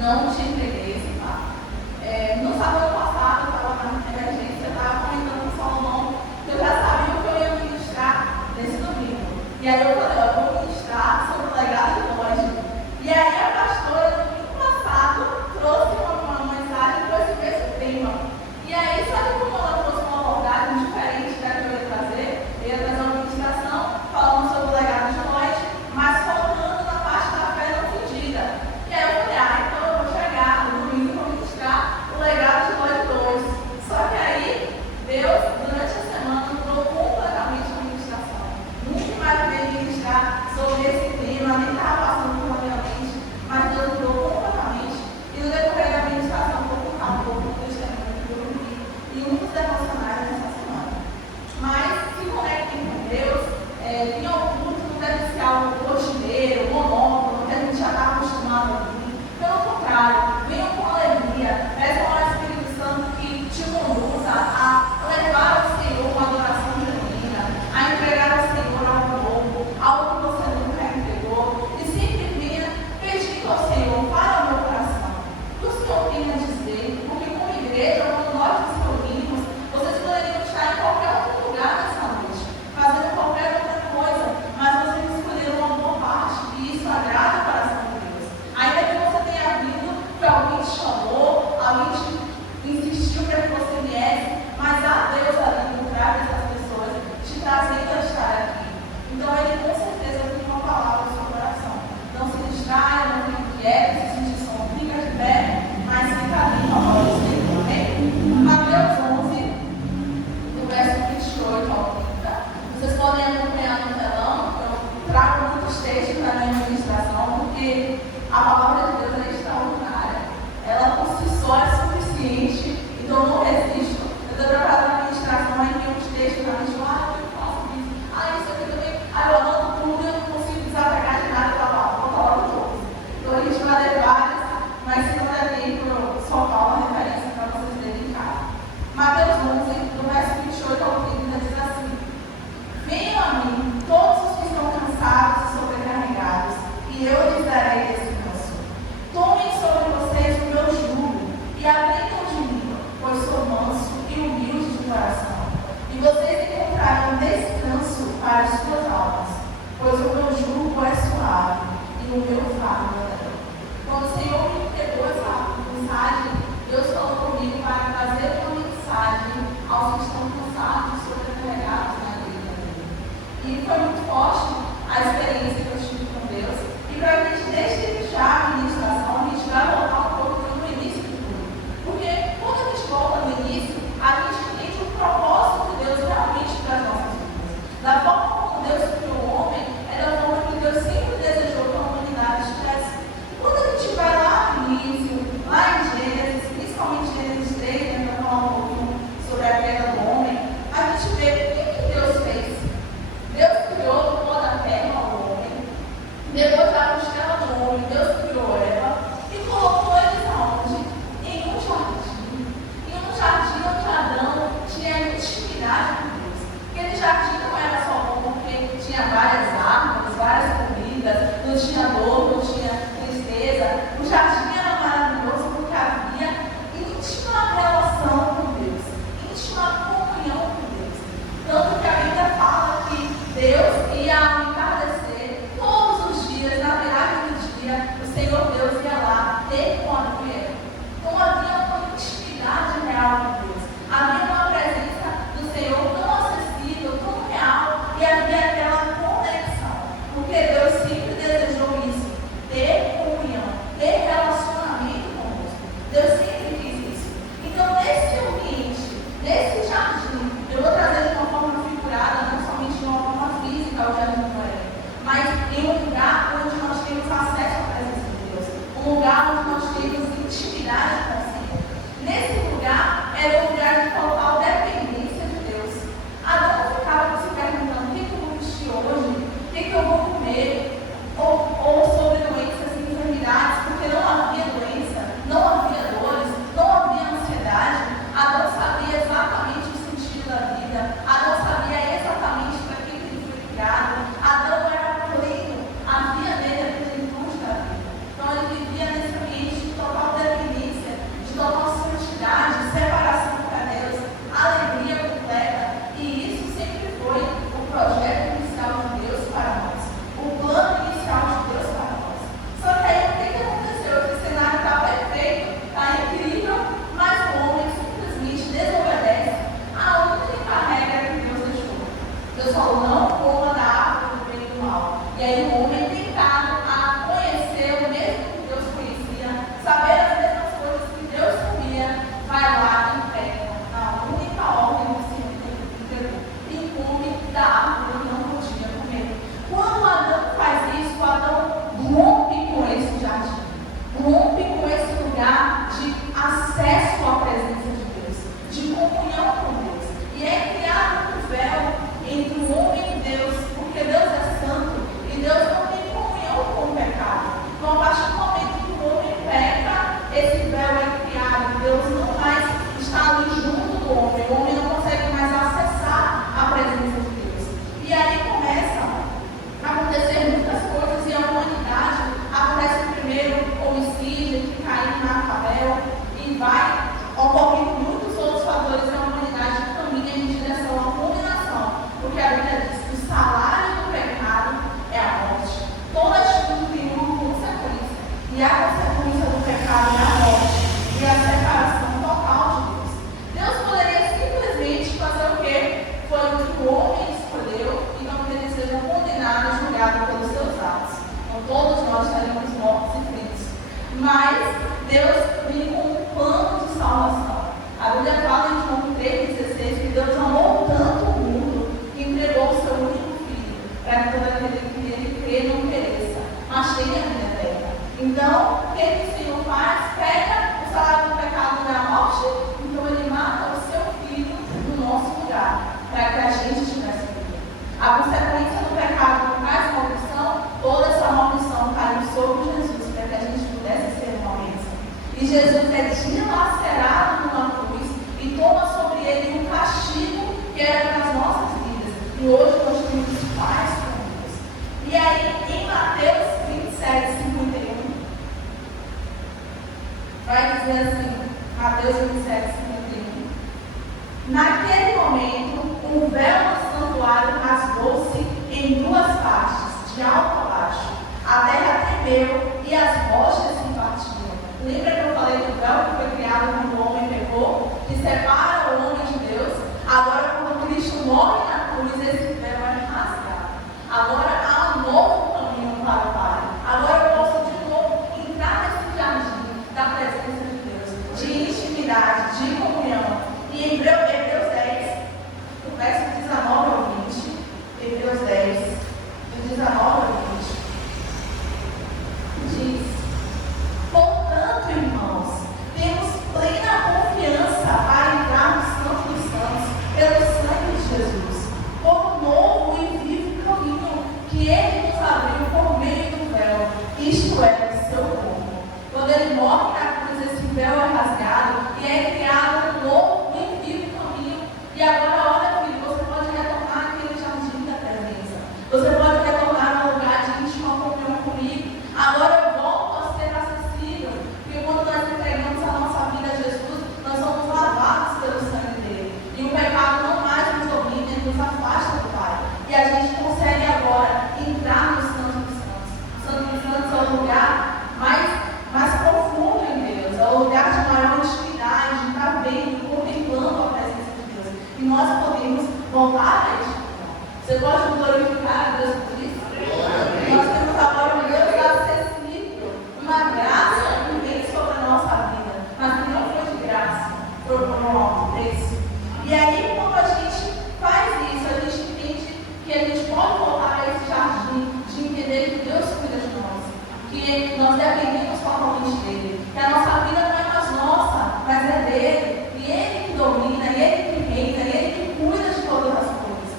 não te entreguei esse fato. No sábado passado, eu estava na emergência, eu estava comentando com o Salomão que eu já sabia o que eu ia ministrar nesse domingo. E aí eu falei, eu vou ministrar sobre o legado de Lógico. E aí a pastora, no domingo passado, trouxe uma mensagem com esse mesmo tema. E aí, sabe como ela trouxe uma abordagem diferente da que eu ia trazer? Eu ia trazer uma ministração falando sobre o legado de Lógico, mas focando na parte da fé não fingida. E aí eu falei, então eu vou chegar no domingo e vou ministrar o legado de Lógico 2. Só que aí, Deus, durante a semana, mudou completamente a ministração. Nunca imaginei ministrar sobre esse tema, nem estava passando por uma minha mente, mas Deus mudou completamente. E no decorrer da ministração, eu vou contar um pouco do testemunho que eu vivi e muitos devocionais nessa semana. Mas se conectem com Deus, vinha ao culto, não deve ser algo rotineiro, monótono, que a gente já está acostumado a ouvir. Pelo contrário, venham com alegria, peçam ao Espírito Santo que te conduza a levar ao Senhor uma adoração genuína, a entregar ao Senhor algo novo, algo que você nunca entregou, e sempre venha pedindo ao Senhor para o meu coração. O que o Senhor tem a dizer, porque como igreja, quando nós nos reunimos, vocês poderiam estar em qualquer outro lugar nessa noite, fazendo qualquer outra coisa, mas vocês escolheram uma boa parte, e isso agrada o coração de Deus. Ainda que você tenha vindo, que alguém te chamou, alguém te insistiu para que você viesse, mas há Deus ali por trás dessas pessoas, te trazendo a estar aqui. Então Ele com certeza tem uma palavra no seu coração. Não se distraia, não fique quieto, se sentir som, fica de pé, mas fica ali com a voz do Senhor, amém? Mateus 11, do verso 28 ao 30. Vocês podem acompanhar no telão, eu trago muitos textos na minha ministração, porque a palavra de Deus é extraordinária. Ela por si só é suficiente, então eu não resisto. Eu estou preparando a ministração, aí tem uns textos na mente, eu faço isso, isso aqui também, eu anoto tudo, eu não consigo desapegar de nada, vou falar de todos. Então a gente vai ler vários, mas se não der tempo, eu só falo a referência para vocês lerem em casa. Mateus 11, do verso 28 ao 30, diz assim: Venham a mim, todos os que estão cansados e sobrecarregados, e eu lhes darei descanso. Tomem sobre vocês o meu jugo e aprendam de mim, pois sou manso e humilde de coração. E vocês encontrarão descanso para as suas almas, pois o meu jugo é suave e o meu fardo é leve. Quando o Senhor me entregou essa mensagem, Deus falou comigo para trazer uma mensagem aos que estão cansados e sobrecarregados na vida dele. E foi muito forte a experiência que eu tive com Deus. E para a gente destrinchar a ministração, a gente vai voltar um pouco no início de tudo. Porque quando a gente volta no início, a gente entende o propósito de Deus realmente para as nossas vidas. Da forma como Deus criou o homem, é da forma que Deus sempre desejou que a humanidade estivesse. Quando a gente vai lá no início, lá em Gênesis, principalmente Gênesis 3, para falar um pouquinho sobre a queda do homem, a gente vê o que Deus fez. Deus criou toda a terra ao homem, depois da costela do homem, Deus criou Eva e colocou eles aonde? Em um jardim. Em um jardim onde Adão tinha intimidade com Deus. Aquele jardim não era só bom porque tinha várias árvores, várias comidas, não tinha dor, não tinha tristeza. O jardim era maravilhoso porque havia íntima relação com Deus, íntima comunhão com Deus. Tanto que a Bíblia fala que Deus ia entardecer todos os dias, na virada do dia, o Senhor Deus ia lá ter com a mulher. Então havia uma intimidade real com Deus. Havia uma presença do Senhor tão acessível, tão real, e havia aquela conexão. Porque Deus sempre desejou isso espiritual. E aí o homem é tentado a conhecer o mesmo que Deus conhecia, saber as mesmas coisas que Deus sabia, vai lá e peca na única ordem do Senhor que entregou. E come da árvore que não podia comer. Quando Adão faz isso, Adão rompe com esse jardim, rompe com esse lugar de acesso à presença de Deus, de comunhão com Deus. E é criado um véu entre o homem e Deus, porque Deus é santo e Deus não tem comunhão com o pecado. Então, a partir do momento que o homem peca, esse véu é criado. Deus não mais está ali junto do homem, o homem não consegue mais acessar a presença de Deus. E aí começa a acontecer muitas coisas e a humanidade acontece primeiro homicídio, que Caim mata Abel, e vai ocorrendo muitos outros fatores e a humanidade caminha em direção à condenação, porque a Bíblia diz que o salário do pecado é a morte. Toda atitude tem uma consequência, e a consequência do pecado é a morte e a separação total de Deus. Deus poderia simplesmente fazer o quê? Foi o que o homem escolheu, então que ele seja condenado e julgado pelos seus atos. Então todos nós estaremos mortos e fritos. Mas Deus vem com um plano de salvação. A Bíblia fala em João 3,16 que Deus amou tanto o mundo que entregou o seu único filho, para que todo aquele que nele crê não pereça, mas tenha a vida eterna. Então, o que o Senhor faz? Pega o salário do pecado da morte, então ele mata o seu filho no nosso lugar, para que a gente tivesse vida. A consequência do pecado por mais maldição, toda essa maldição caiu sobre Jesus, para que a gente pudesse ser uma bênção. E Jesus é dilacerado numa cruz e toma sobre ele um castigo que era para as nossas vidas. E hoje nós temos paz com Deus. E aí, em Mateus 27, 51, vai dizer assim, Mateus 27, 51, naquele momento, o véu do santuário rasgou-se em duas partes, de alto a baixo. A terra tremeu e as rochas se partiram. Lembra que eu falei do véu que foi criado quando o homem pecou, que separa o homem de Deus? Agora, quando Cristo morre na cruz, esse véu é rasgado. Agora há um novo caminho para o Pai. Agora eu posso de novo entrar nesse jardim da presença de Deus, de intimidade, de comunhão. E em Hebreus 10, do verso 19 ao 20, Hebreus 10, de 19 ao 20, diz: portanto, irmãos, temos plena confiança para entrar no Santo dos Santos pelo sangue de Jesus, por um novo e vivo caminho que Ele nos abriu por meio do véu, isto é, o seu corpo. Quando Ele morre na cruz, esse véu é rasgado e é criado um novo e vivo caminho. E agora, olha, filho, você pode retornar àquele jardim da presença. Você pode retornar no lugar de íntima comunhão comigo. Agora eu volto a ser acessível, porque quando nós entregamos a nossa vida a Jesus, nós somos lavados pelo sangue dele. E o pecado não mais nos domina, ele nos afasta do Pai. E a gente consegue agora entrar no Santo dos Santos. O Santo dos Santos é o lugar mais profundo em Deus, é o lugar de maior intimidade, de estar vendo, contemplando a presença de Deus. E nós podemos voltar a este lugar. Você pode glorificar a Deus por isso? Nós temos agora um Deus acessível, uma graça que vem sobre a nossa vida, mas que não foi de graça, foi por um alto preço. E aí, quando a gente faz isso, a gente entende que a gente pode voltar a esse jardim de entender que Deus cuida de nós, que nós dependemos totalmente dele, que a nossa vida não é mais nossa, mas é dele, e ele que domina, e ele que reina, e ele que cuida de todas as coisas.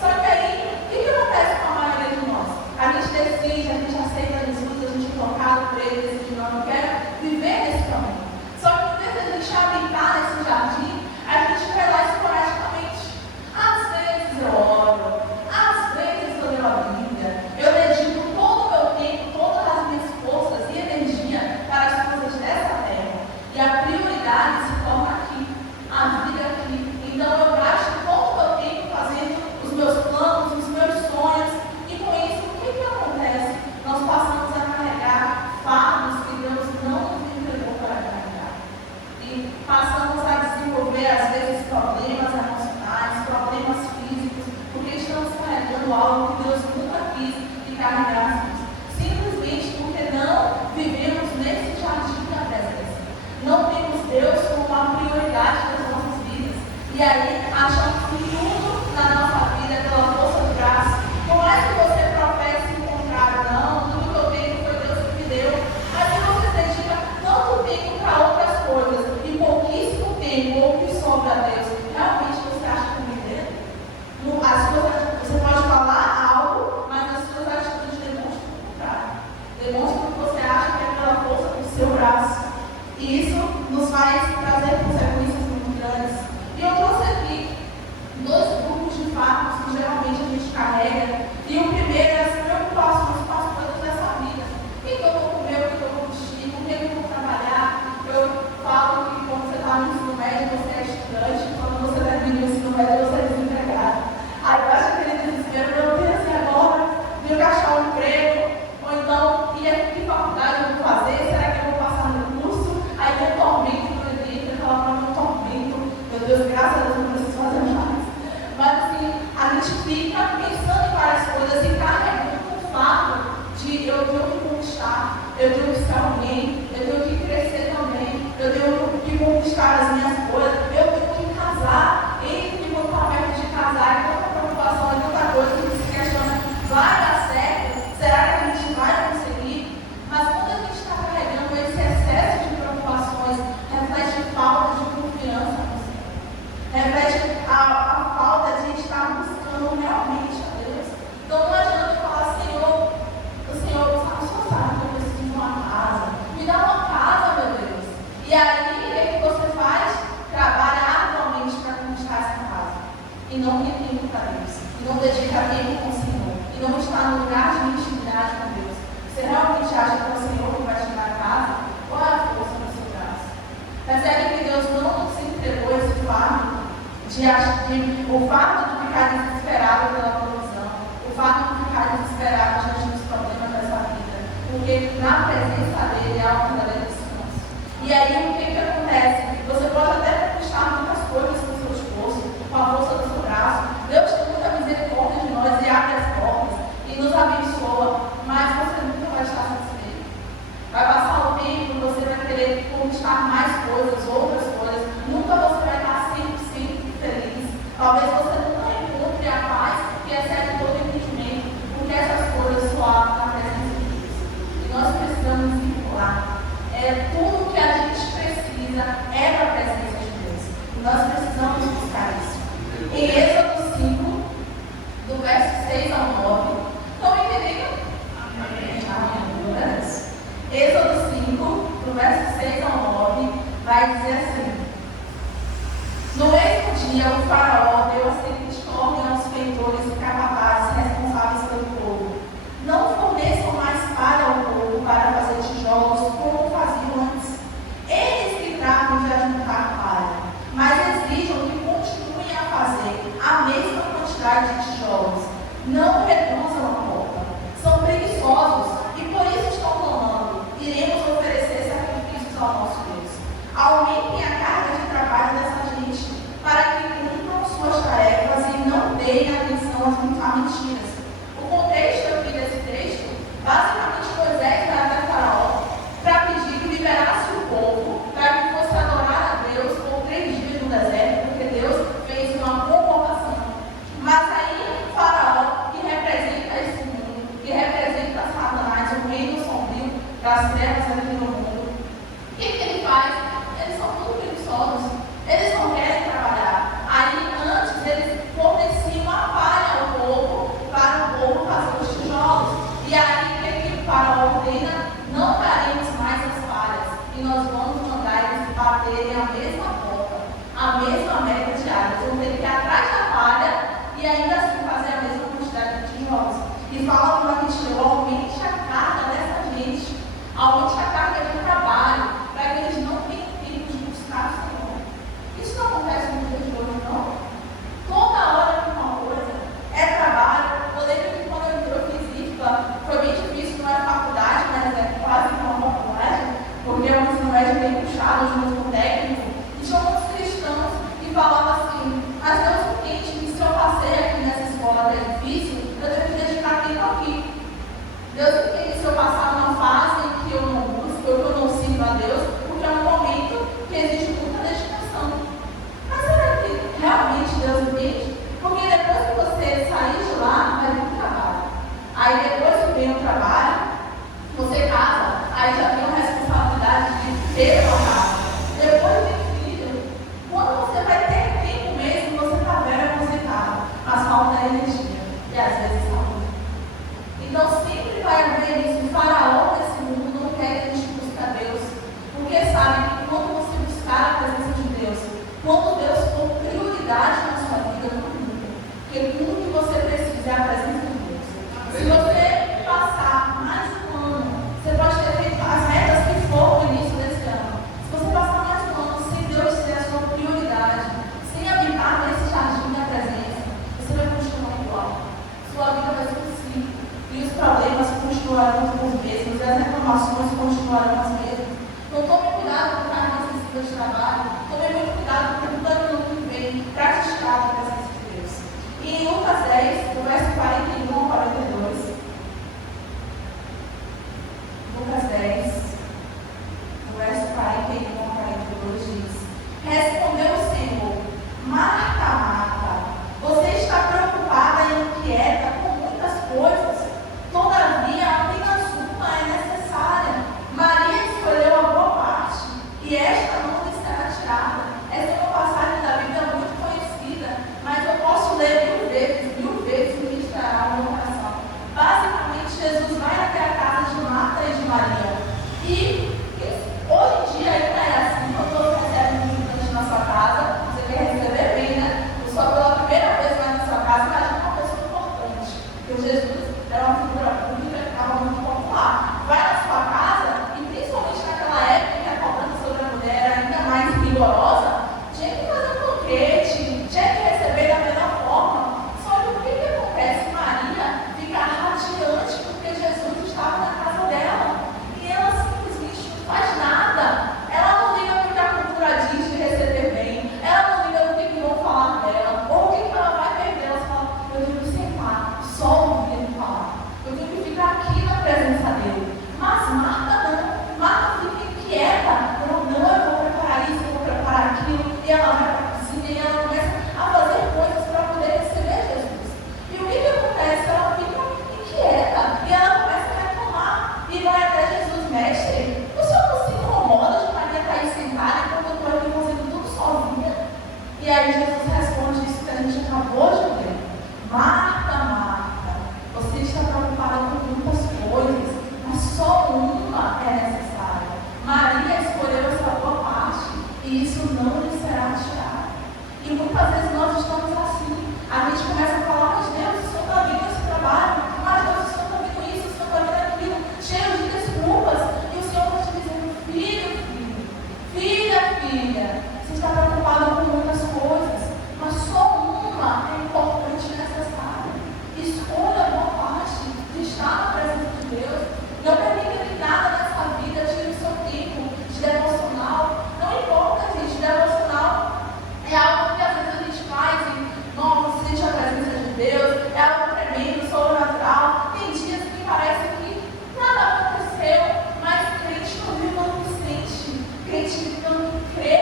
Só que aí, o que acontece com a maioria de nós? A gente decide, a gente aceita Jesus, a gente é tocado por ele, decide, não, eu quero viver nesse caminho. Só que em vez de a gente habitar nesse jardim, a gente vai lá esporadicamente. Às vezes eu oro, às vezes eu leio a Bíblia, eu dedico todo o meu tempo, todas as minhas forças e energia para as coisas dessa terra. E a prioridade se torna aqui, a vida aqui. Então eu gasto todo o meu tempo fazendo os meus planos, os meus sonhos. E com isso, o que acontece? Nós passamos a carregar fardos que Deus não nos entregou para carregar. E passamos a desenvolver, às vezes, problemas emocionais, problemas físicos, porque estamos carregando algo que Deus nunca quis ficar E aí, achamos que tudo na nossa vida é pela força do braço. Por mais que você professe o contrário, não, tudo que eu tenho foi Deus que me deu. Mas se você dedica tanto tempo para outras coisas e pouquíssimo tempo ou que sobra a Deus, realmente você acha que me deu? Você pode falar algo, mas as suas atitudes demonstram o contrário. Demonstram que você acha que é pela força do seu braço. E isso nos faz trazer consequências muito grandes. E eu trouxe aqui 2 grupos de fatos que geralmente a gente carrega. E o primeiro é as preocupações com as coisas dessa vida. O que eu vou comer, o que eu vou vestir, com quem eu vou trabalhar. Eu falo que quando você está no ensino médio, você é estudante, quando você termina o ensino médio, você é desempregado. Aí eu acho aquele desespero, meu Deus, e agora? Tenho que achar um emprego. Ou então, que faculdade eu vou fazer? Será que eu vou passar no curso? Aí eu tormento no dia, aquela palavra eu tormento. Meu Deus, graças a Deus eu não preciso fazer mais. Mas assim, a gente fica pensando em várias coisas e carregando o fato de eu tenho que conquistar, eu tenho que ser alguém, eu tenho que crescer também, eu tenho que conquistar as minhas coisas, eu tenho que casar, entre que vou estar perto de casar, e tanta preocupação, e tanta coisa que se questiona, vai dar certo? Será que a gente vai conseguir? Mas quando a gente está carregando esse excesso de preocupações, reflete falta de confiança no Senhor. Reflete a falta de estar buscando realmente a Deus. Então não adianta falar, Senhor, o Senhor sabe que eu preciso de uma casa. Me dá uma casa, meu Deus. E aí, o que você faz? Trabalha arduamente para conquistar essa casa. E não tem tempo para Deus. E não dedica tempo com o Senhor. E não está no lugar de intimidade com Deus. Você realmente acha que é o Senhor que vai te dar a casa? Qual é a força do seu braço? Percebe que Deus não nos entregou esse fardo, o fardo de ficar desesperado pela provisão, o fardo de ficar desesperado diante dos problemas dessa vida, porque na presença dele há uma verdadeira descanso. E aí o que acontece? Você pode até conquistar muitas coisas com o seu esforço, com a força do seu braço. Deus tem muita misericórdia de nós e abre as portas e nos abençoa, mas você nunca vai estar satisfeito. Vai passar o tempo, você vai querer conquistar mais coisas, outras coisas. Nunca você vai estar 100% feliz. Talvez você nunca encontre a paz que excede todo entendimento, porque essas coisas só há na presença de Deus. E nós precisamos vincular. Tudo que a gente precisa é para a presença de Deus. E nós precisamos buscar isso. Em Êxodo 5, do verso 6 ao 9. Estão entendendo? Amém. Amém. Êxodo 5, do verso 6 ao 9, vai dizer assim: no mesmo dia, o faraó deu a seguinte ordem aos feitores e capatazes responsáveis pelo povo: não forneçam mais palha ao povo para fazer tijolos como faziam antes. Eles que tratam de ajuntar palha, mas exijam que continuem a fazer a mesma quantidade de tijolos. Não reduzam a porta. São preguiçosos e por isso estão clamando: iremos oferecer sacrifícios ao nosso Deus. Aumentem a carga de trabalho dessa gente, para que cumpram suas tarefas e não deem atenção a mentiras. O contexto aqui desse texto, basicamente Moisés vai até Faraó para pedir que liberasse o povo, para que fosse adorar a Deus por 3 dias no deserto, porque Deus fez uma convocação. Mas aí Faraó, que representa esse mundo, que representa Satanás, o reino sombrio das trevas aqui no mundo, o que ele faz? Eles são muito preguiçosos, eles não querem trabalhar. Aí antes eles forneciam a palha ao povo, para o povo fazer os tijolos. E aí o que o Faraó ordena? Não daremos mais as palhas, e nós vamos mandar eles baterem a mesma porta, a mesma meta diária. Eles vão ter que ir atrás da palha e ainda assim fazer a mesma quantidade de tijolos. E fala para que tirou, aumente a carga dessa gente, aumente a carga de trabalho, para que eles não tenham tempo de buscar o Senhor. Isso não acontece no dia de hoje, não. Toda hora tem uma coisa, é trabalho. Eu lembro que quando eu fiz IFPA, foi bem difícil, não é faculdade, mas é quase uma faculdade, porque é um ensino médio bem puxado, junto com o técnico, e tinha muitos cristãos que falavam assim: mas Deus entende que se eu passei aqui nessa escola que é difícil, eu tenho que dedicar tempo aqui. Deus entende que se eu passar numa fase em que eu não busco, ou que eu não sirvo a Deus, porque é um momento que exige muita dedicação. Mas será que realmente continuarão os mesmos, as reclamações continuarão as mesmas. Então tome cuidado com cargas excessivas de trabalho, tome muito cuidado com todo mundo que vem praticar a presença de Deus. E em Lucas 10, do verso 41 ao 42, Lucas 10, do verso 41 ao 42 diz: Respondeu o Senhor: Marta, Marta, você está preocupada e inquieta com muitas coisas. Todavia, apenas uma é necessária. Maria escolheu a boa parte, e esta não lhe será tirada. Essa é uma passagem da Bíblia muito conhecida, mas eu posso ler mil vezes o que estará no meu coração. Basicamente, Jesus vai até a casa de Marta e de Maria. E hoje em dia ainda é assim: quando você recebe um visitante na sua casa, você quer receber bem, né? Ou só pela primeira vez vai na sua casa, imagina uma pessoa importante. Porque Jesus era uma figura pública que estava muito popular. Vai na sua casa, e principalmente naquela época em que a cobrança sobre a mulher era ainda mais rigorosa, tinha que fazer um banquete, tinha que receber da melhor forma. Só que o que acontece? Maria fica radiante porque Jesus estava na casa dela. E ela simplesmente não faz nada. Ela não liga para o que a cultura diz de receber bem. Ela não liga para o que vão falar dela. Ou o que ela vai perder. Ela fala: eu tenho que sentar, só ouvir ele falar. Eu tenho que ficar aqui na presença dele. Mas Marta não. Marta fica inquieta. Ela: não, eu vou preparar isso, eu vou preparar aquilo. E ela vai para a cozinha e ela começa a fazer coisas para poder receber Jesus. E o que acontece? Ela fica inquieta. E ela começa a reclamar. E vai até Jesus: mestre, o senhor não se incomoda de Maria estar aí sentada enquanto eu estou aqui fazendo tudo sozinha? E aí Jesus responde isso que a gente acabou de ler: Marta, Marta, você está preocupada com muitas coisas, mas só uma é necessária. Maria escolheu essa boa parte, e isso não lhe será tirado. E muitas vezes nós estamos assim. A gente começa a falar: mas Deus, o senhor está vendo esse trabalho, mas Deus, o senhor está vendo isso, o senhor está vendo aquilo, cheio de desculpas. E o Senhor está te dizendo: filho, filha, você está preocupado com muitas coisas, mas só uma é importante e necessária. Escolha a boa parte de estar na presença de Deus. Não permita que nada nessa vida tire o seu tempo de devocional. Não importa, gente, devocional é algo que às vezes a gente faz e, nossa, sente a presença de Deus, é algo tremendo, sobrenatural. Tem dias que parece que nada aconteceu, mas crente não vive quando sente, crente vive quando crê.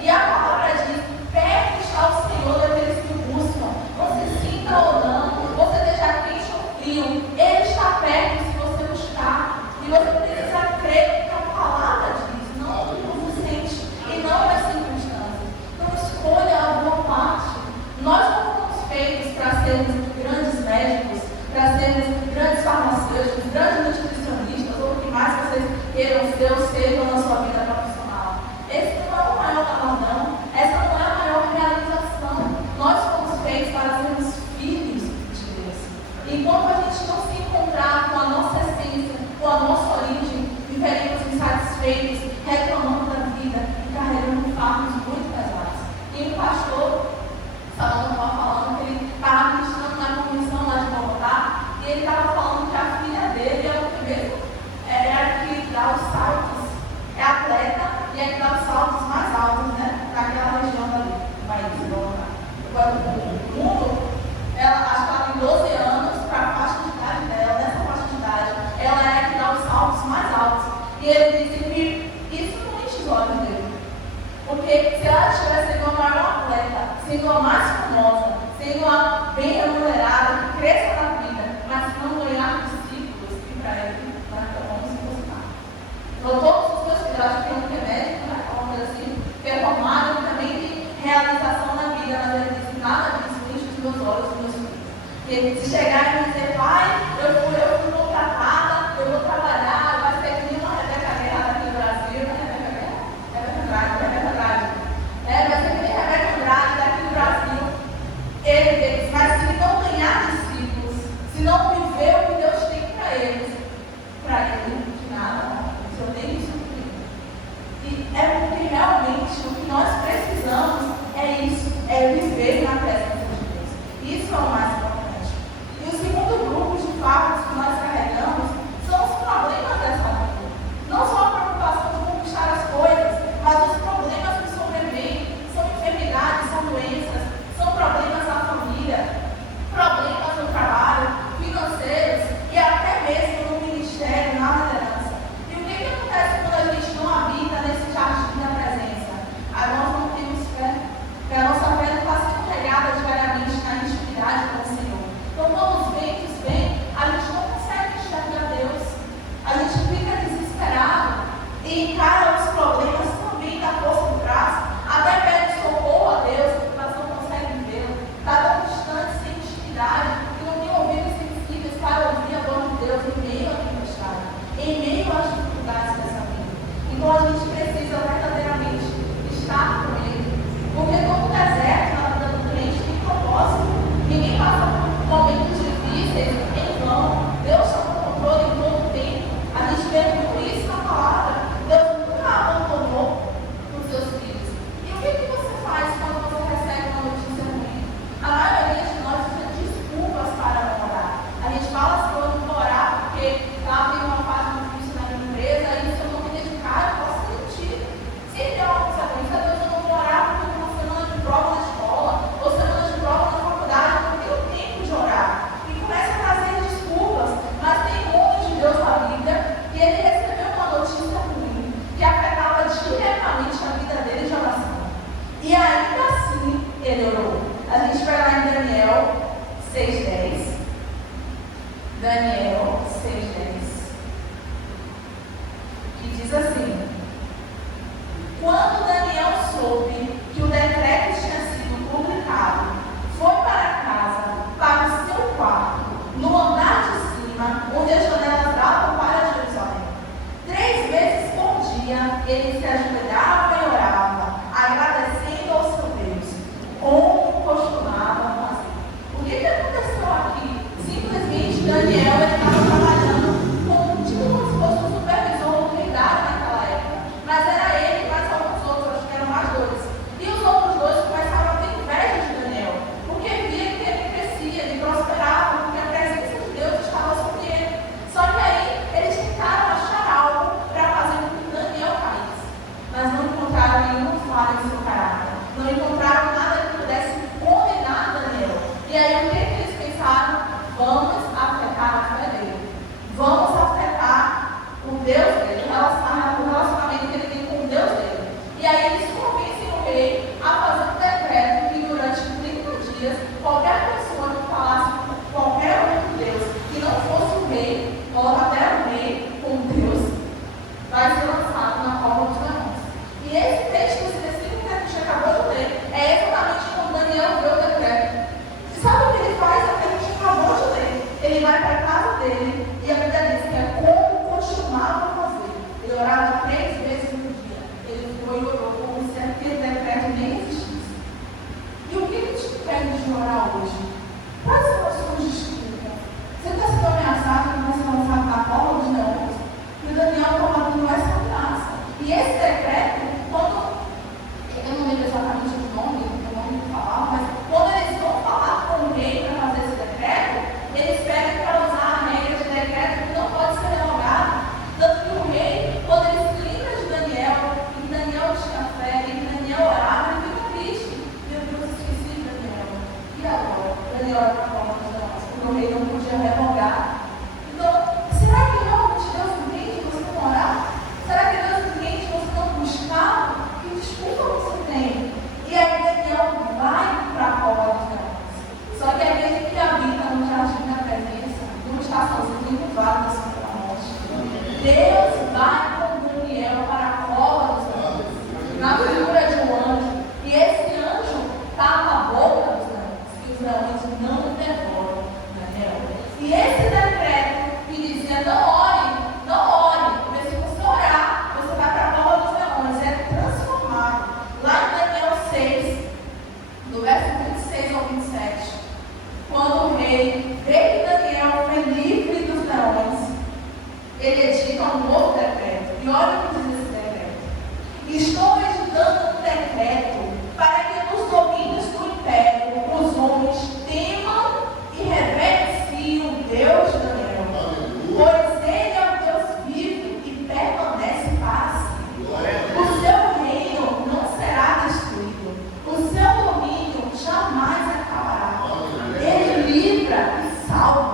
E a palavra diz: perto está o Senhor daqueles que o buscam. Você sinta ou não, você deixa quente ou frio, Ele está perto se você buscar. E você precisa crer que a palavra diz, não o que você sente, e não nas circunstâncias. Então escolha a boa parte. Nós não fomos feitos para sermos grandes médicos, para sermos grandes farmacêuticos, grandes nutricionistas, ou o que mais vocês queiram ser ou sejam na sua vida profissional. Esse não é o maior galardão, essa não é a maior realização. Nós fomos feitos para sermos filhos de Deus. Enquanto a gente não se encontrar com a nossa essência, com a nossa origem, viveremos insatisfeitos, reclamando da vida e carregando fardos muito pesados. E o pastor Salomão estava falando que ele estava ministrando na comissão lá de Bogotá, e ele estava falando que a filha dele é o que mesmo? É a que dá os saltos, é atleta e é a que dá os saltos mais altos, né? Naquela região ali, do país de Bogotá. O mundo, ela, acho que ela tem 12 anos, para a faixa de idade dela, nessa faixa de idade, ela é a que dá os saltos mais altos. E ele disse que isso não enche os olhos dele. Porque se ela estivesse sendo a maior atleta, sendo a mais famosa, sendo a bem remunerada, que cresça na vida, mas se não ganhar discípulos, que para ele nós vamos se posicionar. Então, todos os meus filhos, acho que um que é médico, né? Uma coisa assim, que é formado, que também tem realização na vida, mas ele diz que nada disso enche os meus olhos, os meus filhos. Porque se chegar e me dizer: pai, eu fui contratada, eu vou trabalhar, vai ser que nem uma Rebeca Guerra aqui no Brasil, né? Rebeca Andrade. Vai ser que nem Rebeca Andrade daqui no Brasil. Ele diz: mas se não ganhar discípulos, se não viver o que Deus tem para ele, de nada, se eu tenho isso comigo. E é porque realmente o que nós precisamos é isso, é viver na presença de Deus. Isso é o mais importante. E o segundo grupo de Deus vai com Daniel para a cova dos leões, na figura de um anjo. E esse anjo está na boca dos leões, que os leões não devoram Daniel. E esse decreto que dizia: não ore, não ore, porque se você orar, você vai para a cova dos leões, é transformado. Lá em Daniel 6, do verso 26 ao 27, quando o rei vê que Daniel foi livre dos leões, ele edita um novo decreto. E olha o que diz esse decreto: estou editando um decreto para que nos domínios do império os homens temam e reverenciem o Deus de Daniel, pois ele é o Deus vivo e permanece para sempre. O seu reino não será destruído, o seu domínio jamais acabará. Ele livra e salva,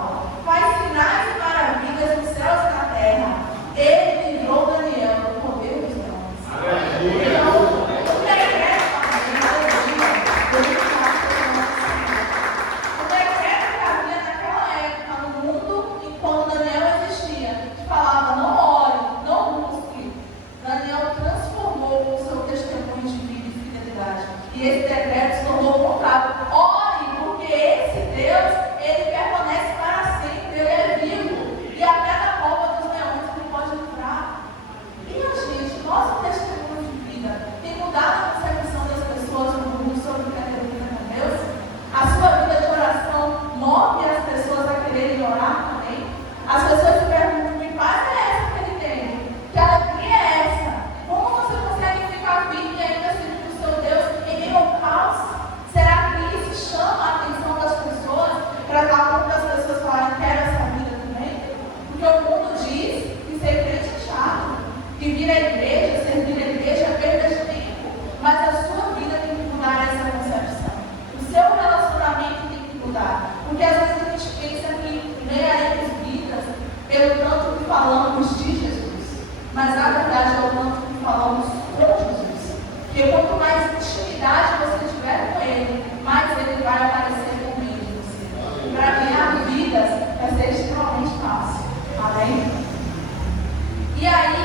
faz sinais e maravilhas nos céus e na terra. Ele livrou Daniel do poder dos leões. Então, o decreto que havia naquela época no mundo, enquanto Daniel existia, que falava: não ore, não busque, Daniel transformou com o seu testemunho de vida e fidelidade. E esse decreto se tornou o contrário: ore, porque esse Deus, ele permanece para sempre, ele é vivo, e até na cova dos leões ele pode livrar. E gente, nosso testemunho de vida tem mudado a concepção das pessoas no mundo sobre o que é ter vida com Deus? A sua vida de oração move as pessoas a quererem orar também? As pessoas se perguntam: que paz é essa que ele tem? Que alegria é essa? Como você consegue ficar firme e ainda servir o seu Deus em meio ao caos? Será que isso chama a atenção das pessoas para dar conta das pessoas falarem: quero essa vida também? Porque o mundo diz que ser crente é chato, que vir à igreja, servir a igreja é perda de tempo. Mas a sua vida tem que mudar essa concepção. O seu relacionamento tem que mudar. Porque às vezes a gente pensa que leremos vidas pelo tanto que falamos de Jesus. Mas na verdade é o tanto que falamos com Jesus. Porque quanto mais intimidade você tiver com Ele, mais Ele vai aparecer no meio de você. Para ganhar vidas vai ser extremamente fácil. Amém? E aí,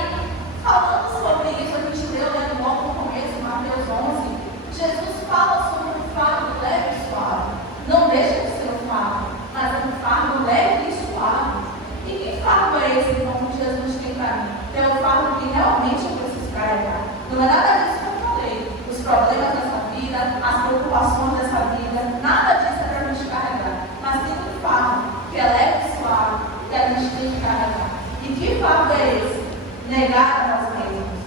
falando sobre isso, a gente leu logo no começo, Mateus 11, Jesus fala sobre um fardo leve e suave. Não deixa de ser um fardo, mas é um fardo leve e suave. E que fardo é esse, então, que Jesus tem para mim? É o fardo que realmente eu preciso carregar. Não é nada disso que eu falei. Os problemas dessa vida, as preocupações dessa vida, nada disso é para a gente carregar. Mas tem um fardo que é leve e suave, que a gente tem que carregar. E que fardo é esse? Negar a nós mesmos,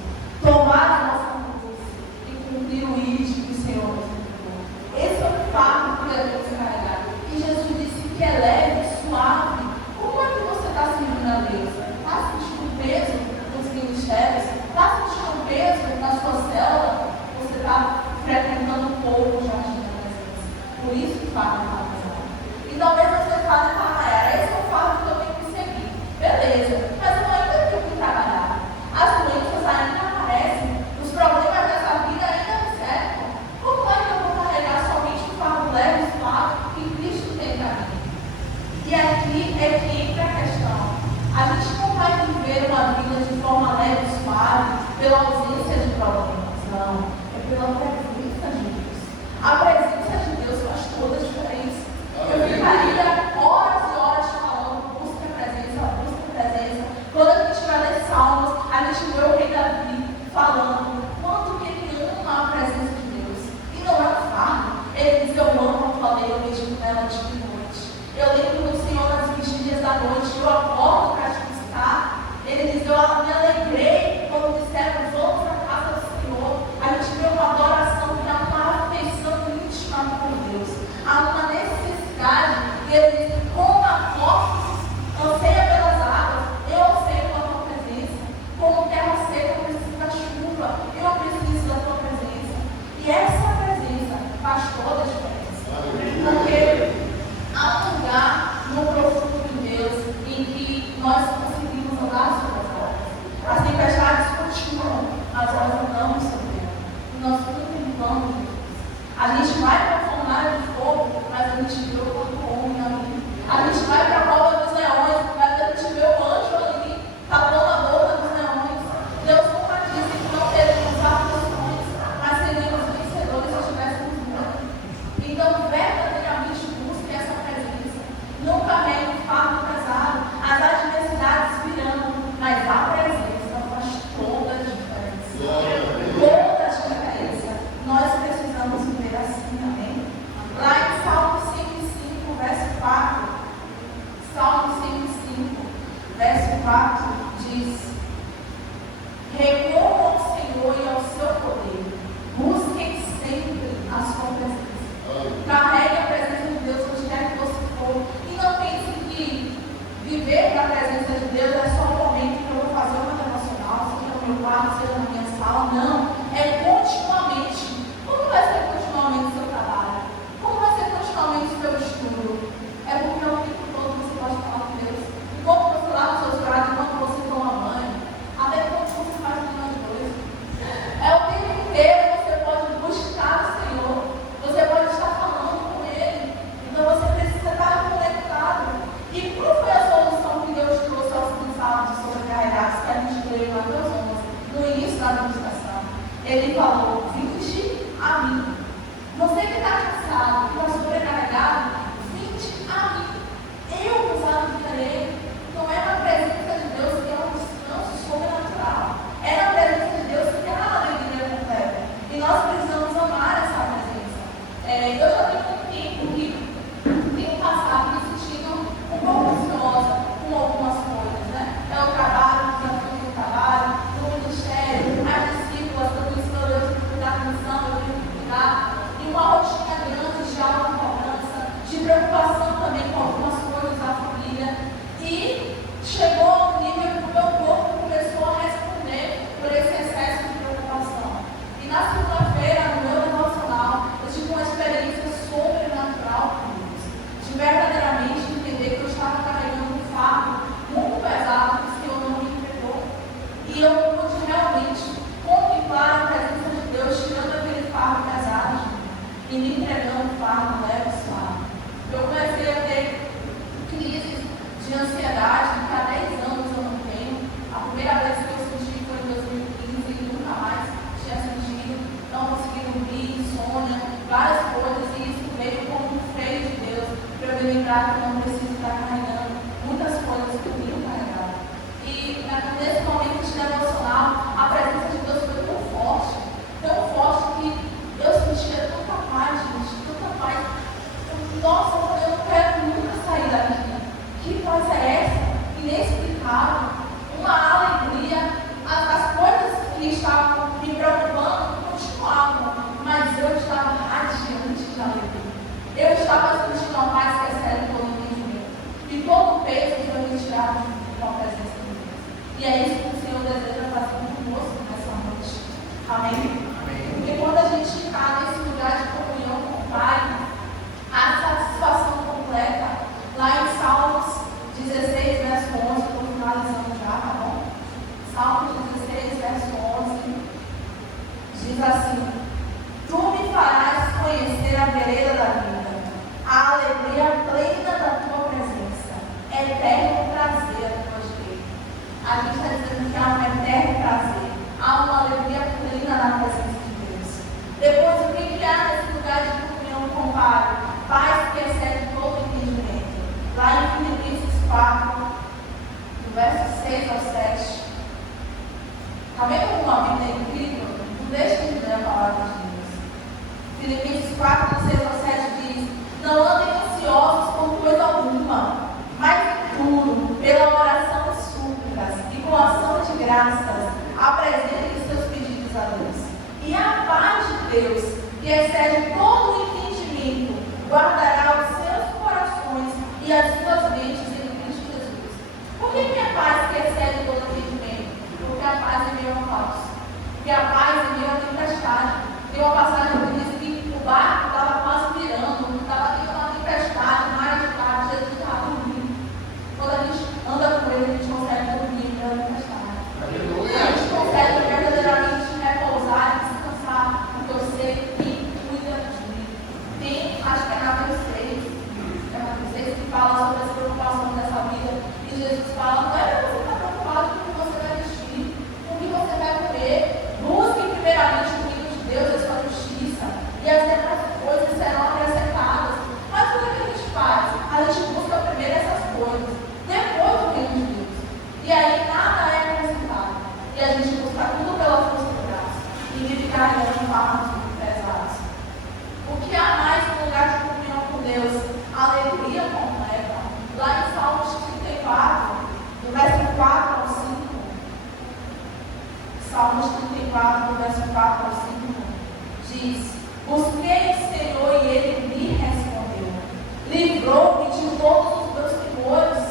tomar a nossa cruz e cumprir o ídolo que o Senhor nos entregou. Esse é o fardo que devemos carregar. E Jesus disse que é leve, suave. Como é que você está servindo a Deus? Está sentindo peso nos ministérios? Está sentindo peso na sua célula? Você está frequentando um pouco o jardim da presença? Por isso que o fardo está pesado. E talvez você fale: esse é o fardo que eu tenho que seguir. Beleza, mas eu ainda tenho que trabalhar. As doenças ainda aparecem, os problemas dessa vida ainda me cercam. Como é que eu vou carregar somente um fardo leve e suave que Cristo tem para mim? E aqui é que entra a questão. A gente não vai viver uma vida de forma leve e suave pela ausência de problemas, não. É pela presença de Deus. A presença de Deus faz toda a diferença. Eu ficaria horas e horas falando: busca a presença, busca a presença. Quando a gente vai ler Salmos, a gente vê o rei Davi falando quanto que ele ama a presença de Deus. E não é um fardo. Ele diz: eu amo a tua lei, eu medito nela dia e noite. Eu lembro do Senhor nas vigílias da noite, eu acordo para te buscar. Ele diz: eu me alegrei quando disseram: vamos à casa do Senhor. A gente vê uma adoração que há uma afeição íntima com Deus. Há uma necessidade. E ele diz: como a corpos anseia pelas águas, eu anseio pela tua presença. Como terra seca precisa da chuva, eu preciso da tua presença. E essa presença faz toda a diferença. Porque há um lugar no profundo de Deus em que nós conseguimos andar sobre as águas. 4 diz: recorram ao Senhor e ao seu poder, busquem sempre a sua presença. Carregue a presença de Deus onde quer que você for. E não pense que viver na presença de Deus é só um momento que eu vou fazer uma devocional, seja no meu quarto, seja na minha sala. Não, é continuamente. Como vai ser continuamente o seu trabalho? Como vai ser continuamente o seu estudo? É porque é o tempo todo você pode falar com Deus. Enquanto você lava os seus pratos, enquanto você toma banho, até quando você faz o de coisa. É o tempo inteiro você pode buscar o Senhor. Você pode estar falando com Ele. Então você precisa estar conectado. E qual foi a solução que Deus trouxe aos cansados sobrecarregados que a gente leu em Mateus 11, no início da administração? Ele falou: vinde a mim. Você que está cansado, que está sobrecarregado, vinde a mim. Eu vos aliviarei. Não é na presença de Deus que é um descanso sobrenatural. É na presença de Deus que há a alegria completa. E nós precisamos amar essa presença. Eu já tenho um tempo que tenho passado me sentindo um pouco ansiosa com algumas coisas, né? É o trabalho, o desafio do trabalho, no ministério, as discípulas, tudo isso, meu Deus, eu tenho que cuidar da missão, eu tenho que cuidar. E uma rotina grande de autocobrança, de preocupação também com algumas coisas da família. E chegou ao nível que o meu corpo começou a responder por esse excesso de preocupação. E na segunda-feira, no meu devocional, eu tive uma experiência sobrenatural com Deus. De verdadeiramente entender que eu estava carregando um fardo muito pesado que o Senhor não me entregou. E eu pude realmente contemplar a presença de Deus tirando aquele fardo pesado de mim e me entregando um fardo leve e suave. Eu comecei a ter crises de ansiedade que há 10 anos eu não tenho. A primeira vez que eu senti foi em 2015 e nunca mais tinha sentido. Não consegui dormir, insônia, várias coisas. E isso veio como um freio de Deus para eu me lembrar que eu não preciso estar carregando muitas coisas comigo carregadas. E nesse momento de devocional, a presença de Deus foi tão forte que eu sentia tanta paz, gente, tanta paz. Nossa, eu não quero nunca sair daqui. Que paz é essa? Inexplicável. Uma alegria. As coisas que estavam me preocupando continuavam, mas eu estava radiante de alegria. Eu estava sentindo uma paz que excede todo entendimento. E todo o peso foi retirado com a presença de Deus. E é isso que o Senhor deseja fazer conosco nessa noite. Amém? Porque quando a gente está nesse lugar de comunhão com o Pai, a satisfação completa, lá em Salmos 16, verso 11, estou finalizando já, tá bom? Salmos 16, verso 11, diz assim: tu me farás conhecer a vereda da vida, a alegria plena da tua presença, eterno prazer a tua direita. A gente está dizendo que há um eterno prazer, há uma alegria plena na presença de Deus. Depois, o que há nesse lugar de comunhão com o Pai? Paz que excede todo entendimento. Lá em Filipenses 4, do verso 6 ao 7. Está vendo como a Bíblia é incrível? Não deixe de ler a palavra de Deus. Filipenses 4, do 6 ao 7 diz: não andem ansiosos por coisa alguma, mas em tudo, pela oração e súplicas e com ação de graças, apresentem seus pedidos a Deus. E a paz de Deus, que excede todo o entendimento, guardará os seus corações e as suas mentes em Cristo Jesus. Por que a paz que excede todo entendimento? Porque a paz é meio ao caos. Porque a paz é meio à tempestade. Tem uma passagem que diz que o barco estava quase virando, estava tendo uma tempestade, um mar agitado, Jesus estava dormindo. Quando a gente anda com ele, a gente consegue dormir pela tempestade. A gente consegue verdadeiramente repousar e descansar, porque eu sei que cuida de mim. Tem, acho que é na terceira. 4, do verso 4 ao 5, diz: busquei o Senhor e Ele me respondeu. Livrou-me de todos os meus temores.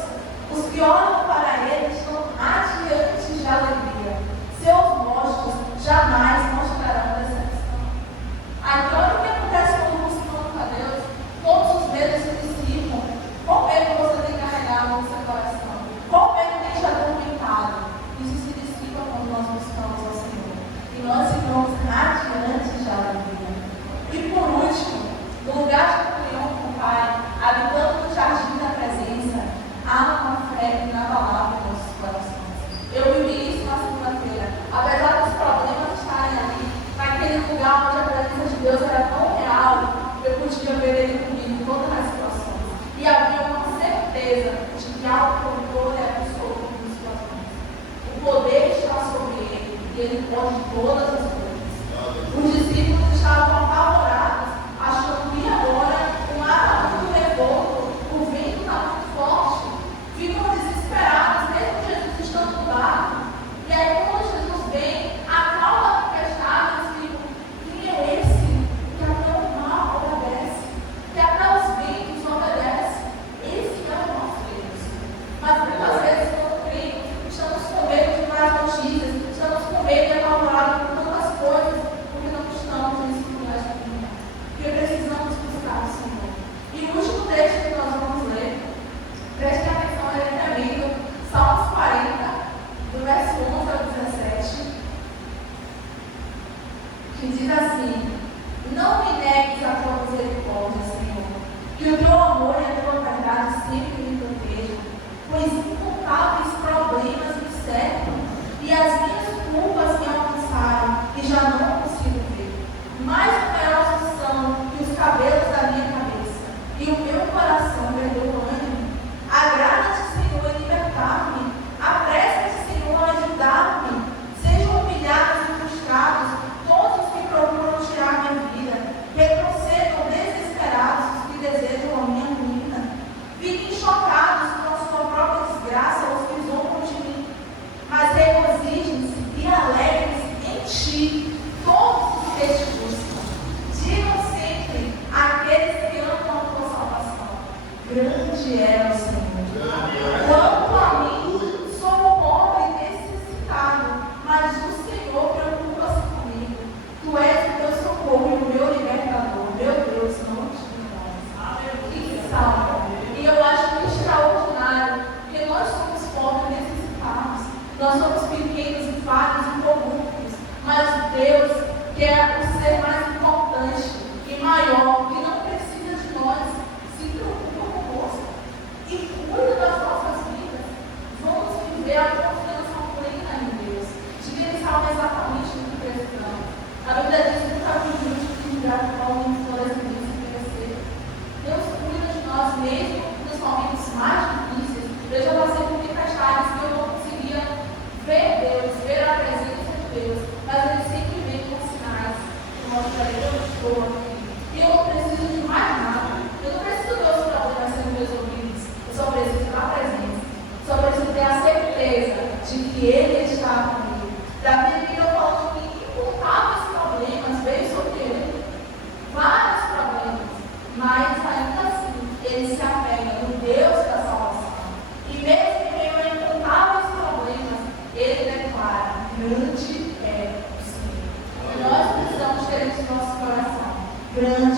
Os que olham para Ele estão radiantes de alegria. Seus rostos jamais mostrarão decepção. Aqui, olha o que acontece quando buscamos a Deus. Todos os medos se dissipam. Qual medo você tem carregado no seu coração? Qual medo tem te atormentado? Isso se dissipa quando nós buscamos ao Senhor. E nós ficamos radiantes de alegria. E por último, no lugar de comunhão com o Pai, habitando no jardim da presença, há uma fé inabalável em nossos corações. Eu vivi isso na segunda-feira. Apesar dos problemas estarem ali, naquele lugar onde a presença de Deus era tão real, eu podia ver Ele comigo em todas as situações. E havia uma certeza de que há o controle absoluto dos suas mãos. O poder está sobre Ele e Ele pode todas as coisas. Os discípulos estavam apavorados, achando que agora o mar está muito revolto, o vento está muito forte. Ficam desesperados, mesmo Jesus estando no barco. E aí, quando Jesus vem, acalma a tempestade, eles ficam: quem é esse que até o mar obedece, que até os ventos obedecem? Esse é o nosso Deus. Mas muitas vezes, quando cremos, estamos com medo de mais notícias, estamos com medo de apavorados com tantas coisas, porque não estamos nesse lugar de comunhão. Porque precisamos buscar o Senhor. E o último texto que nós vamos ler, preste atenção, ele é tremendo. Salmos 40, do verso 11 ao 17, que diz assim: não me negues a tua misericórdia, Senhor, que o teu amor e a tua verdade sempre me protejam, pois incontáveis problemas me cercam, e as minhas culpas me alcançaram, e já não consigo ver. Mais numerosos são que os cabelos da minha cabeça, e o meu coração perdeu o ânimo. Agrada-te, Senhor, em libertar-me. Apressa-te, Senhor, a ajudar-me. Sejam humilhados e frustrados todos os que procuram tirar minha vida. Retrocedam desesperados os que desejam a minha ruína. Fiquem chocados com a sua própria desgraça os que zombam de mim. Mas regozijem-se e alegrem-se em ti todos os que te buscam. Digam sempre àqueles que amam a tua salvação: grande é o Senhor. Quanto a mim, sou pobre e necessitado, mas o Senhor preocupa-se comigo. Tu és o meu socorro e o meu libertador. Meu Deus, não te engano. Que salva! E eu acho extraordinário, porque nós somos pobres e necessitados. Nós somos pequenos e falhos e corruptos. Mas Deus, que é o ser mais importante e maior, que não precisa de nós, se preocupa conosco e cuida das nossas vidas. Vamos viver a confiança plena em Deus, de que Ele sabe exatamente o que precisamos. A Bíblia diz que nunca vi justo que provavelmente florescer e crescer. Deus cuida de nós mesmo nos momentos mais difíceis. Eu já passei por tempestades que eu não conseguia ver Deus, ver a presença de Deus, mas Ele sempre vem com sinais que mostram que eu estou aqui. E eu não preciso de mais nada. Eu não preciso ver os problemas sendo resolvidos. Eu só preciso da presença. Só preciso ter a certeza de que Ele está comigo. Davi virou falando que incontáveis problemas veio sobre ele. Vários problemas. Mas ainda assim, ele se apega no Deus da salvação. E mesmo em meio a incontáveis problemas, ele declara: grande é o Senhor. E nós precisamos ter isso no nosso coração. Grande